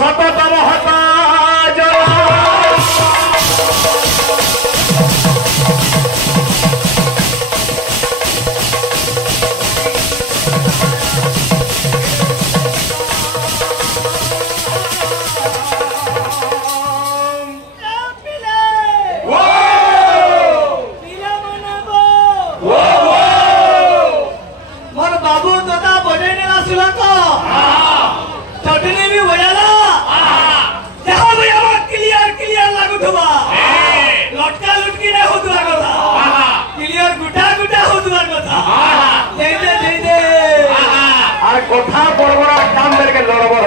शततम हताज कथा बड़ बड़ काम करके लड़बड़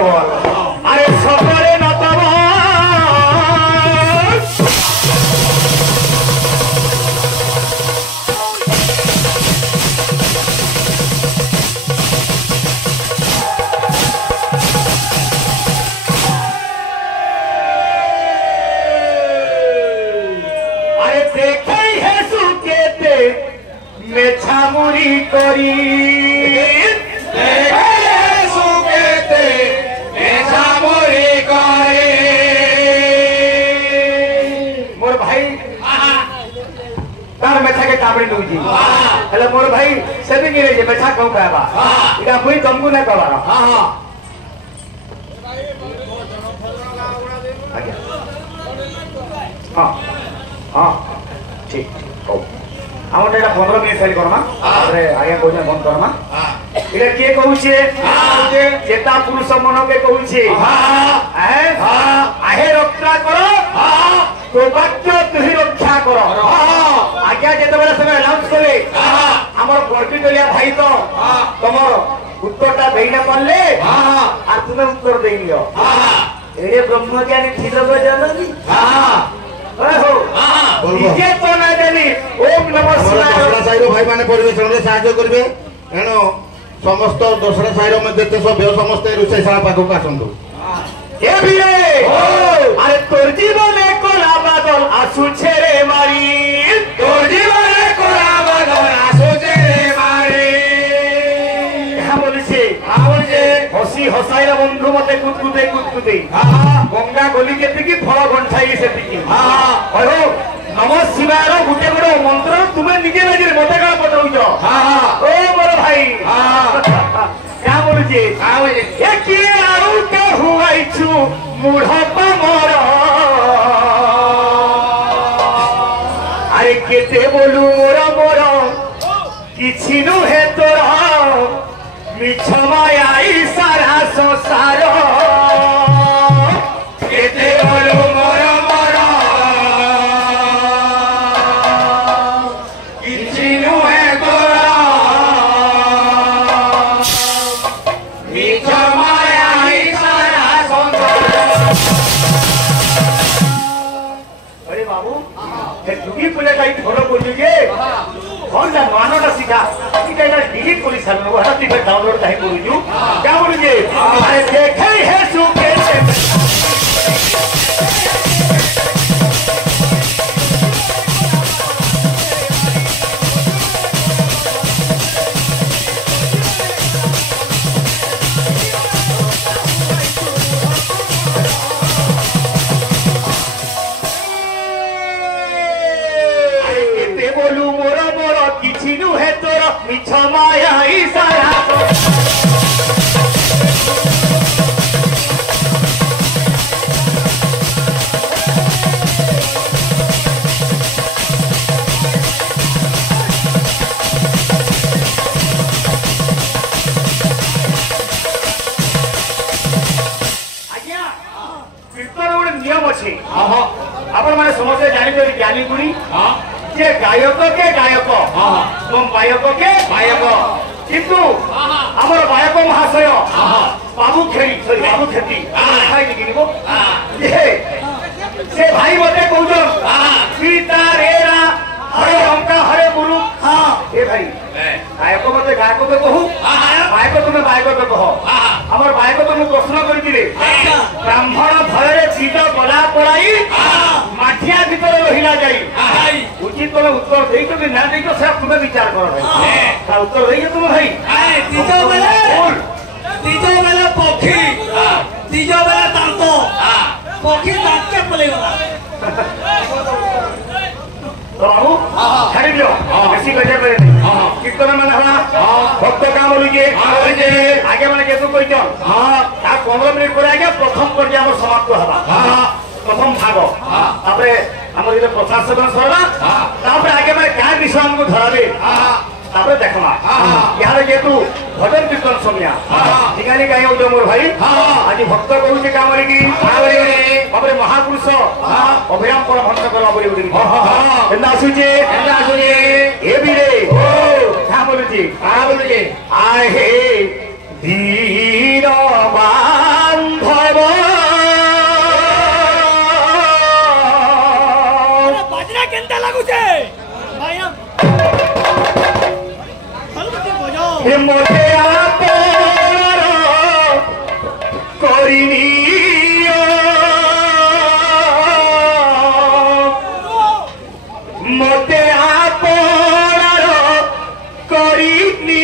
अरे सबरे नतब अरे देखे है सुकेते मेछामुरी करी काबड़ी दूजी हेलो मोर भाई सभी गिरे जे बैठा कहू कहबा इका कोई तुमको न कहबा हां हां हां ठीक कहू हम एटा 15 मिनिट फेल करमा अरे आगे कोइ बंद करमा इका के कहू छे चेता पुरुष मन के कहू छे हां आहे रक्षा करो तो वाक्य तुही रक्षा करो आज्ञा जेते बेला समय अनाउंस करे हमर बड़की डलिया भाई तो तमर उत्तरटा देइना पड़ले आ तुमे उत्तर देइलियो एरे ब्रह्मज्ञानी थिलो गो जाननी ओहो निजे तो ना देनी ओम नमः शिवाय दसरा साइरो भाई माने परिवेशन रे सहायता करबे एनो समस्त दसरा साइरो में जेते सब समस्त रुसेशाला पाखो आसंतु ए भिरे अरे तोर जीवने कोला बादल आसु छेरे मारी तोर जीवने कोला बादल आसु छेरे मारी क्या बोलिছে हसी हसाइरा बंधु मते कुतकुते गंगा गली केतिकी फल गंठाई सेतिकी ओहो नमः शिवाय रो गुटे बड़ मंत्र तुमे निजे निजे मते का पटौजो ओ बड़ भाई क्या बोलिছে ए की आउ के हुआइछु मुढ़पा मोर अरे केते बोलू मोर मोर किछि नुहे तोर मिछ माया सारा संसार केते बोलू मोर मोर किछि नुहे तोर मिछ माया सारा संसार अरे बाबू हे दुगी पुले काई थोड़ो बोलियो के कौन सा मानोटा सीखा कि कैसा डिलीट पुलिस है वो हटा टिकट डाउनलोड काहे बोलू क्या बोलूगे अरे देखे है सुके मिछ माया सारा आज्ञा कीर्तन गोटे नियम अच्छे आपण माने समझे जानि ज्ञानी गुणी जे गायक के गायक तुम गायक के गायक किंतु हमर गायक महाशय बाबू खेरी सॉरी बाबू खेती खाई दिगिनिबो से भाई मते कहउछन सीता रेरा हरे अंका हरे गुरु ए भाई गायक मते गायक के कहू गायक तुमे गायक के कहो हमर गायक तुम प्रश्न करि दिले ब्राह्मण भयरे सीता गला पड़ाई माठिया भीतर रहिला जाई उचित तुम उत्तर देई तो ना देई तो सब तुम विचार करो भाई का उत्तर देई तुम भाई तीजो बेला पक्षी तीजो बेला दांत ପକ୍ଷୀ ନାଚ ପଳେଇଗଲା ତ ବାବୁ ଛାଡ଼ି ଦିଅ ବେଶୀ କହିଛେ କହିନି କୀର୍ତ୍ତନ ମାନେ ହେଲା ଭକ୍ତ କାଁ ବୋଲିକି ଆଜ୍ଞା ମାନେ କେତୁ କହିଛନ୍ ତା 15 ମିନିଟ୍ ପରେ ଆଜ୍ଞା ପ୍ରଥମ ପର୍ଯ୍ୟାୟ ଆମର ସମାପ୍ତ ହେବା ପ୍ରଥମ ଭାଗ ତାପରେ ଆମର ଯେତେ ପ୍ରସାଦ ସେବନ ସରିଲା ତାପରେ ଆଜ୍ଞା ମାନେ କାଁ ବିଷୟ ଆମକୁ ଧରାବେ ତାପରେ ଦେଖମା ଇହାରେ ଯେହେତୁ ଭଜନ କୀର୍ତ୍ତନ ସମୟା ଠିକାନି କାହିଁ ହଉଛ ମୋର ଭାଇ ଆଜି ଭକ୍ତ କହୁଛି କାଁ ବୋଲିକି ତାପରେ ମହାପୁରୁଷ ଅଭିରାମ ପରମହଂସ କଲା ବୋଲି ଏନ୍ତା ଆସୁଛେ ଏ ବିରେ କାଁ ବୋଲୁଛି ଆହେ ଧୀର ବାନ୍ଧବ ବାଜନା କେନ୍ତା ଲାଗୁଛେ মতে আপন করিনি মতে আপন করিনি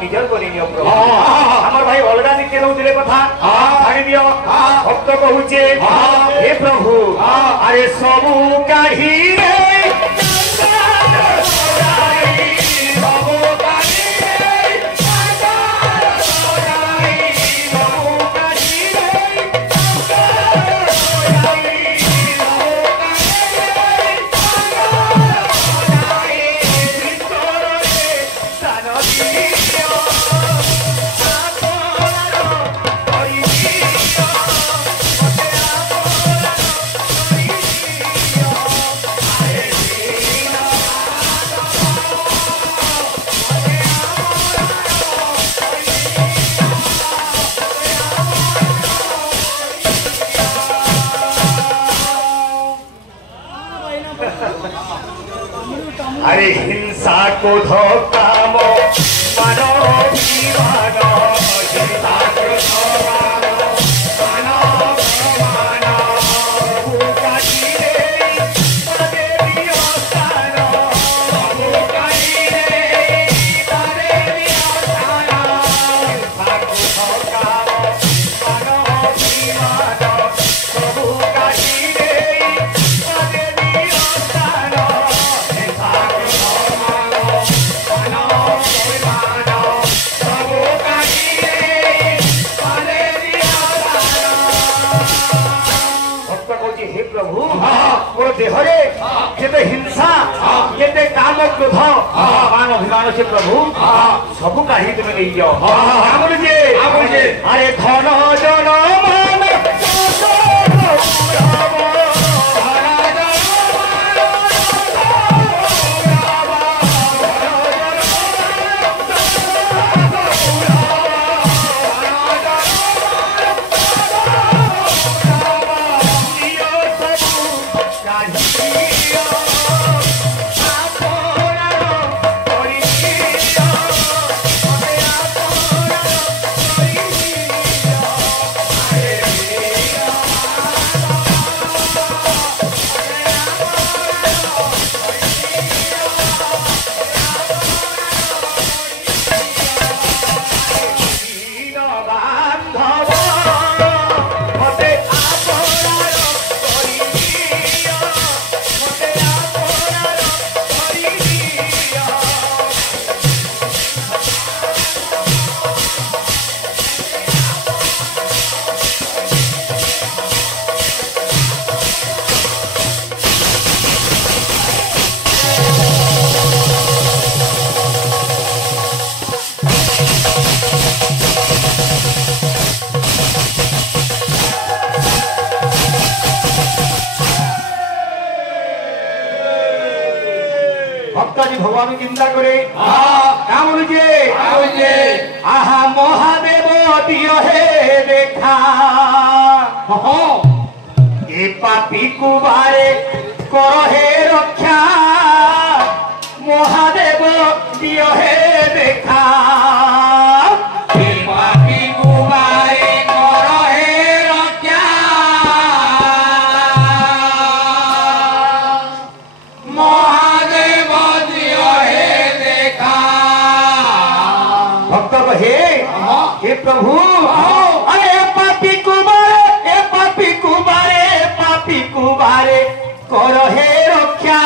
ନିଜର କରିନିଅ ଆମର ଭାଇ ଅଲଗା ଦିକେ ନଉଥିଲେ କଥା ଛାଡ଼ି ଦିଅ ଭକ୍ତ କହୁଛେ ହେ ପ୍ରଭୁ ଆରେ ସବୁ କାହିଁରେ अरे हिंसा को धोखा मो मानो विवाद हिंसा को धोखा मानो मानो भूखा जीरे पदे दियोसानो भूखा जीरे पदे दियोसानो हिंसा को धोखा मो मानो विवाद भूखा जीरे पदे दियोसानो प्रभु मोर देहरे केते हिंसा केते काम क्रोध मान अभिमान से प्रभु सबु काढ़ी तुम नहीं जाओ अरे धन जन मान ভক্তাজি ভগবান চিন্তা করে কেমন যে আহা মহাদেব দিয় হে দেখা এ পাপি কুবারে কর হে রক্ষা মহাদেব দিয় হে দেখা পাপি কুবারে কর হে রক্ষা মহাদেব দিয় হে দেখা ভক্ত হে হে প্রভু আরে পাপি কুবারে কর হে রক্ষা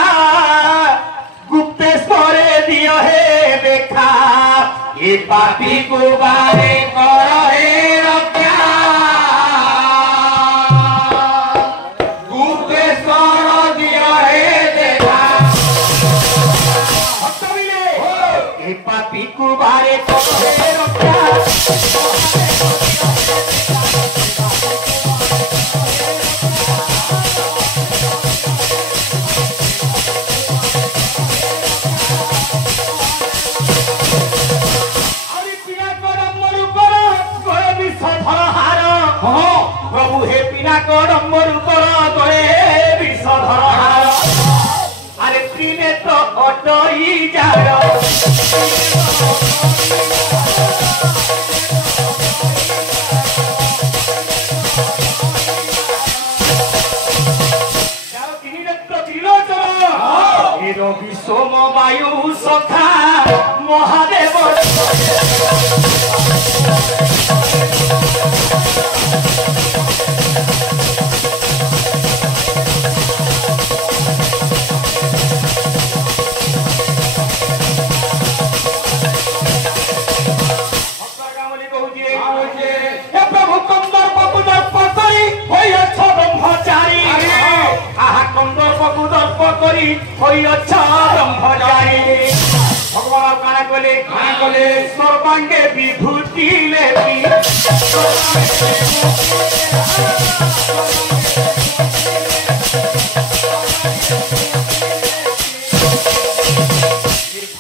গুপ্তেশ্বরে দিয় হে দেখা এ পাপি কুবারে কর হে রক্ষা গুপ্তেশ্বর দিয় হে দেখা ভক্ত মিলে এ পাপি কুবারে কর হে রক্ষা প্রভু হে পিনাকড়ম্বরু কর গড়ে বিষধর আরে ত্রিনেত্র অটই যার ত্রিনেত্র ত্রিলোচন এ রবি সোম বায়ু সখা মহাদেব ভগবান কানা কলে সর্বাঙ্গে বিভূতি লেপি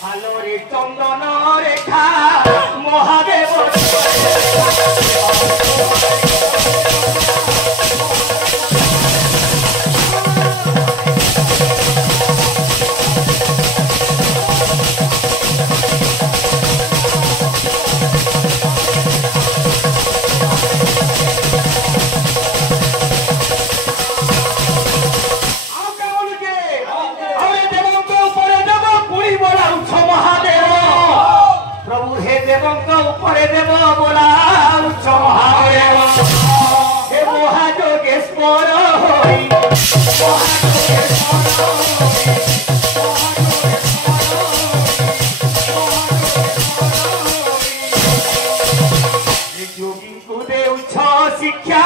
ভালো রে চন্দন রেখা মহাদেব শিক্ষা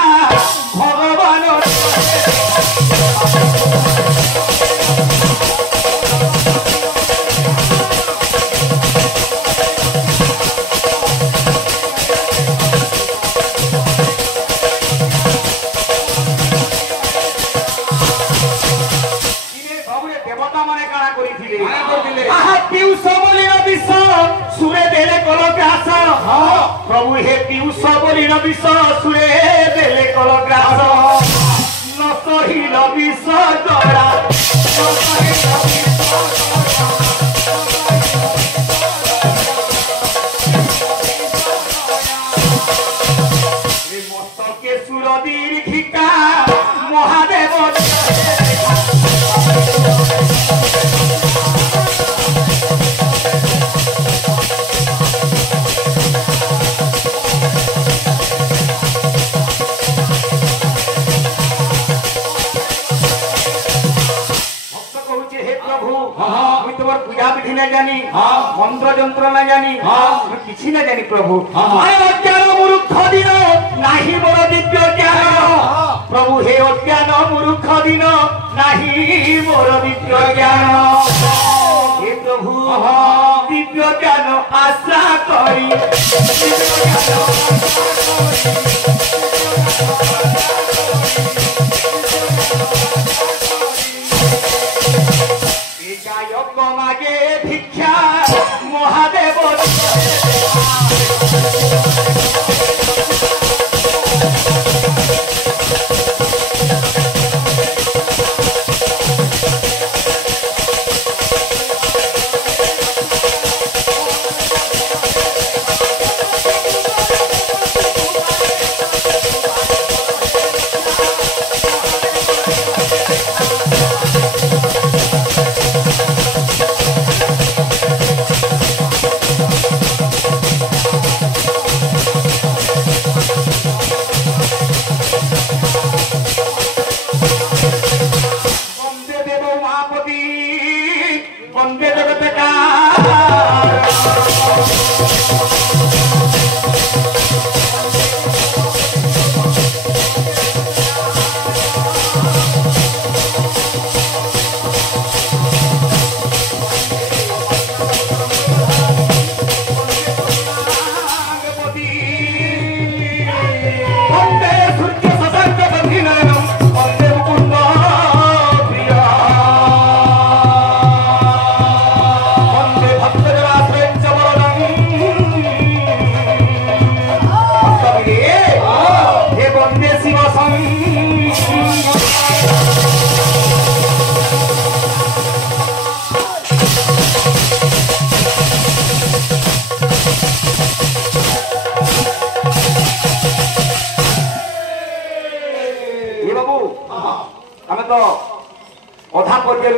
ভগবান দেবতা মানে কারা করেছিলে আহা পিউষ বলির বিষ সুরে দেলে কল গ্রাস প্রভু হে পিউষ বলির বিষ সুরে দেলে কল গ্রাস ন সহিল বিষ গড়া মস্তকে সুরদীর ঘিকা মহাদেব তোমার পূজা বিধি না জানি মন্ত্র যন্ত্র না জানি কিছু না জানি প্রভু অজ্ঞান মূর্খ দিন নাহি বড় দিব্য জ্ঞান প্রভু হে অজ্ঞান মূর্খ দিন নাহি বড় দিব্য জ্ঞান হে প্রভু দিব্য জ্ঞান আশা করি গায়ক মাগে ভিক্ষা মহাদেব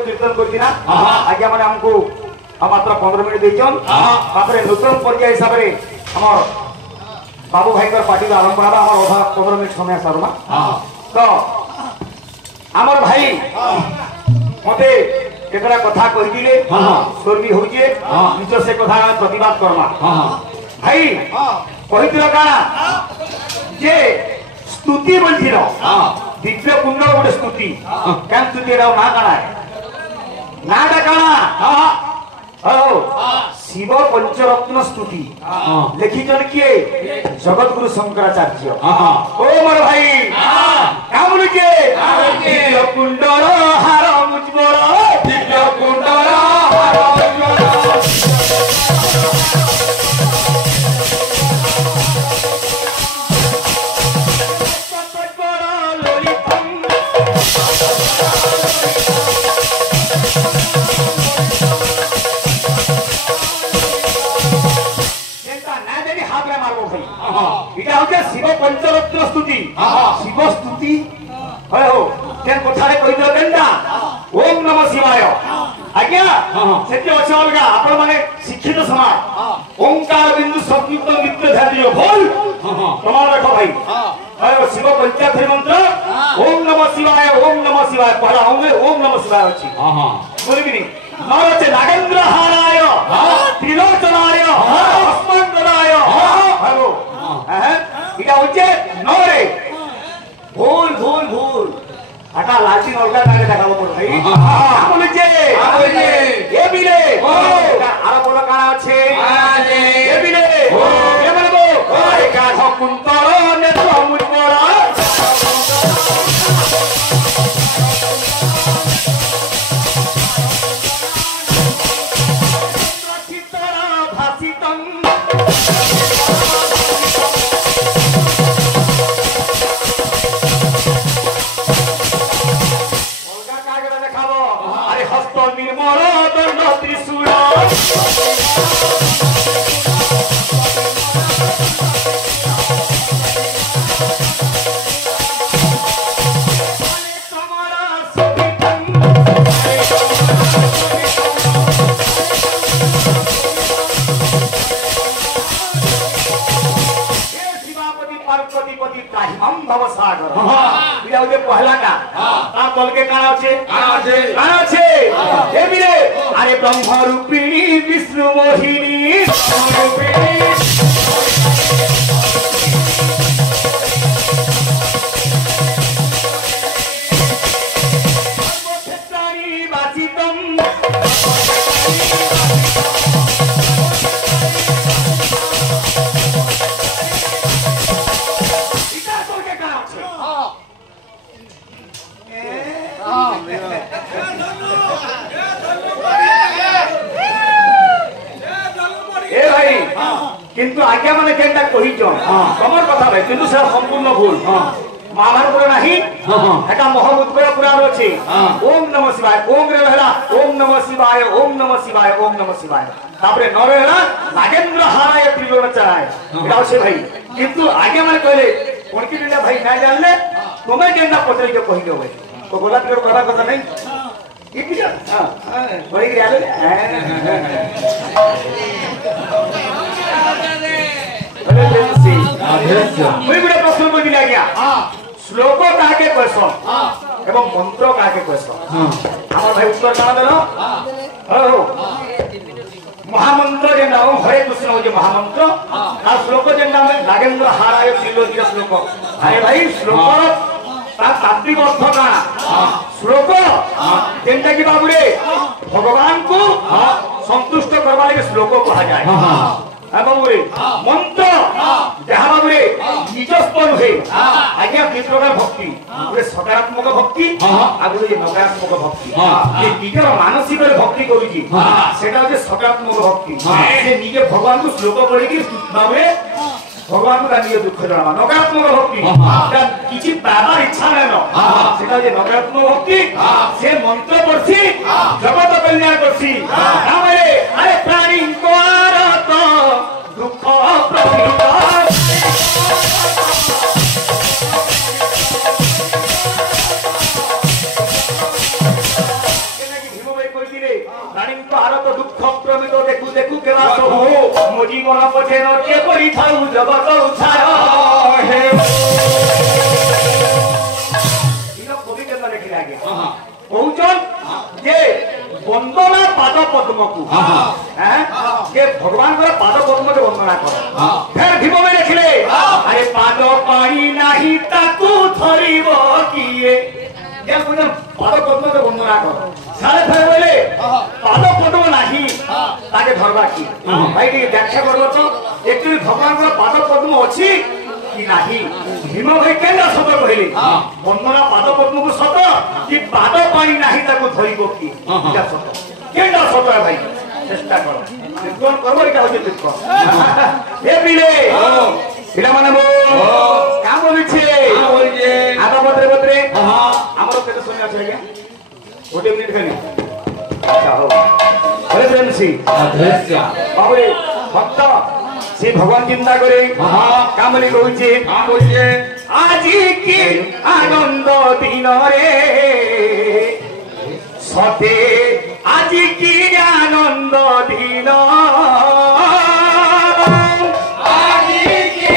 कीर्तन करना आज्ञा मैंने हमको मात्र 15 मिनट देचन नूतन पर्याय हिसाब से बाबू भाई पार्टी आरंभ होगा अधा 15 मिनट समय सारमा तो आमर भाई मते केतरा कथा कहिदिले स्वर भी होजे निज से कथा प्रतिवाद करमा भाई कहिदिलो काना जे स्तुति बोलथिलो दिव्य कुंड गोटे स्तुति क्या स्तुति ना काना नाटा काना शिव पंचरत्न स्तुति लिखिछन किए जगत गुरु शंकराचार्य ओ मोर भाई क्या बोलुके दिव्य कुंडर हार मुजबड़ दिव्य कुंडर हार मुजबड़ शिव पंचरत्न स्तुति शिव स्तुति ओम नमः शिवाय आज्ञा से अलगा आपण माने शिक्षित समाज ओंकार बिंदु संयुक्त मित्र धार्य बोल प्रमाण रखो भाई शिव पंचाक्षरी मंत्र ओम नमः शिवाय पहला ओम नमः शिवाय अछि बोलबिनी नरचे नागेंद्र हाराय त्रिलोचनाय अस्मंगलाय हेलो इटा होचे नरे भूल भूल भूल हटा लाची नलका कागे देखाबो पड़ भाई बोलजे ए बिले आरो बोला काना আছে ए बिले ए बोलबो ए गाध कुंतल ने तो मुजबरा निर्मल दंड त्रिशूल पहला का बोल के काना छे ए बिरे अरे ब्रह्म रूपिणी विष्णु मोहिनी কিন্তু আজ্ঞা মানে কেনটা কহিছন তোমার কথা ভাই কিন্তু সেটা সম্পূর্ণ ভুল মহাভারত নাহি এটা মহাভূতপুর পুরাণ আছে ওম নমঃ শিবায় ওম রে হলা ওম নমঃ শিবায় ওম নমঃ শিবায় ওম নমঃ শিবায় তারপরে নরে হলা নাগেন্দ্র হারায় ত্রিলোক চায় এটা আছে ভাই কিন্তু আগে মানে কইলে কোনকি দিনা ভাই না জানলে তুমি কেনটা পত্রে কে কহিলো ভাই তো গোলাপ কে কথা কথা নাই কি কি হ্যাঁ বলি গেল मुझे बड़ा प्रश्न में मिला गया श्लोक काके कहसो एवं मंत्र काके कहसो हमर भाई उत्तर ना देलो हो महामंत्र जे नाम हरे कृष्ण हो जे महामंत्र आ श्लोक जे नाम नागेंद्र हाराय त्रिलोकी श्लोक अरे भाई श्लोक ता तात्विक अर्थ का श्लोक जेंटा की बाबू रे भगवान को संतुष्ट करवा के श्लोक कहा जाए मंत्र जहाँ बाबू निजस्व नुहे आज्ञा दुई प्रकार भक्ति गोटे सकारात्मक भक्ति आ गोटे नकारात्मक भक्ति निजर मानसिक भक्ति करुची सेटा होचे सकारात्मक भक्ति से निजे भगवान को श्लोक पढ़ी बाबू भगवान को निजे दुख जणावा नकारात्मक भक्ति किछि पाबार इच्छा नै न सेटा होचे नकारात्मक भक्ति से मंत्र पढ़सी जगत कल्याण करसी आमे अरे प्राणी को आरत दुख प्रभुता भीम भाई कहिथिले प्राणी को आरत दुख प्रमित देखु देखु केला प्रभु मो जीवन पछे न के परि थाउ जगत उछाय हे इनो कवि के लिखि लागे कहउचन जे वंदना पाद पद्म को हैं के भगवान को पाद पद्म के वंदना कर फिर भीम में लिखले अरे पाद पानी नाही ताकू धरिबो किए ये कोन पाद पद्म के वंदना कर सारे फिर बोले पाद पद्म नाही ताके धरबा की भाई के व्याख्या करलो तो एक्चुअली भगवान को पाद पद्म अछि कि नाही भीम भाई केना सत कहले वंदना पाद पद्म को सत कि पाद पानी नाही ताकू धरिबो की क्या सत केना सत है भाई चेष्टा करो कोन करबो এটা হচ্ছে ঠিক এ বিলে এটা মানে কাম বলছে আদা পত্রে পত্রে আমার কেতে শুনে আছে আজ্ঞা গোটে মিনিট খালি আচ্ছা हो अरे प्रेमसी अधेस्या बाबरे भक्त से भगवान चिंता करे कामली कहिছে কইছে আজি কি আনন্দ দিন রে সতে আজি কি আনন্দ দিন আজি কি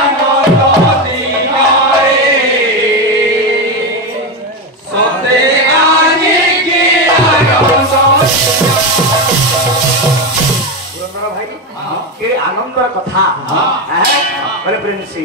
আনন্দ দিন রে সতে আজি কি আনন্দ ভাই কে আনন্দর কথা হ্যাঁ বলে প্রেমসী